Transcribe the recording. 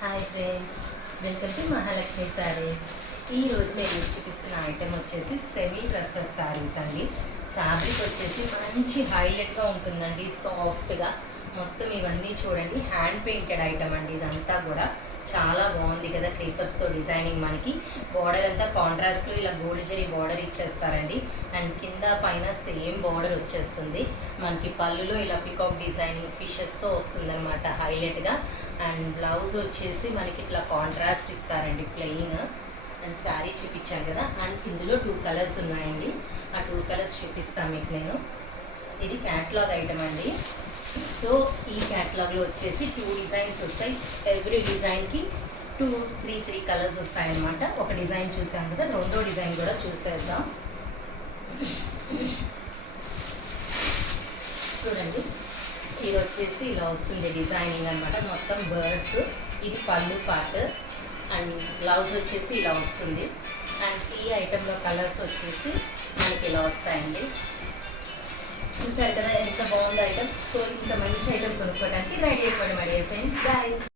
Hi friends, welcome to Mahalakshmi saris. ఈరోజు నేను చూపిస్తున్న ఐటెం వచ్చేసి సెమీ డ్రెస్సెస్ శారీస్ అండి. ఫ్యాబ్రిక్ వచ్చేసి మంచి హైలైట్గా ఉంటుందండి, సాఫ్ట్గా. మొత్తం ఇవన్నీ చూడండి, హ్యాండ్ పెయింటెడ్ ఐటమ్ అండి. ఇదంతా కూడా చాలా బాగుంది కదా, క్రీపర్స్తో డిజైనింగ్. మనకి బార్డర్ అంతా కాంట్రాస్ట్లో ఇలా గోల్డ్ జరీ బార్డర్ ఇచ్చేస్తారండి. అండ్ కింద పైన సేమ్ బార్డర్ వచ్చేస్తుంది. మనకి పళ్ళులో ఇలా పికాక్ డిజైనింగ్ ఫిషెస్తో వస్తుందన్నమాట హైలైట్గా. అండ్ బ్లౌజ్ వచ్చేసి మనకి ఇట్లా కాంట్రాస్ట్ ఇస్తారండి, ప్లెయిన్. అండ్ శారీ చూపించాను కదా, అండ్ ఇందులో 2 కలర్స్ ఉన్నాయండి. ఆ 2 కలర్స్ చూపిస్తాను మీకు నేను. ఇది క్యాట్లాగ్ ఐటమ్ అండి. సో ఈ క్యాట్లాగ్లో వచ్చేసి 2 డిజైన్స్ వస్తాయి. ఎవ్రీ డిజైన్కి 3 కలర్స్ వస్తాయన్నమాట. ఒక డిజైన్ చూసాం కదా, రెండో డిజైన్ కూడా చూసేద్దాం. చూడండి, ఇది వచ్చేసి ఇలా వస్తుంది డిజైనింగ్ అనమాట. మొత్తం బర్డ్స్. ఇది పళ్ళు పార్ట్. అండ్ బ్లౌజ్ వచ్చేసి ఇలా వస్తుంది. అండ్ ఈ ఐటెంలో కలర్స్ వచ్చేసి మనకి ఇలా వస్తాయండి. చూసారు కదా ఎంత బాగుంది ఐటమ్. సో ఇంత మంచి ఐటమ్ కొనుక్కోవడానికి రెడీ అయిపోండి మై డియర్ ఫ్రెండ్స్. బాయ్.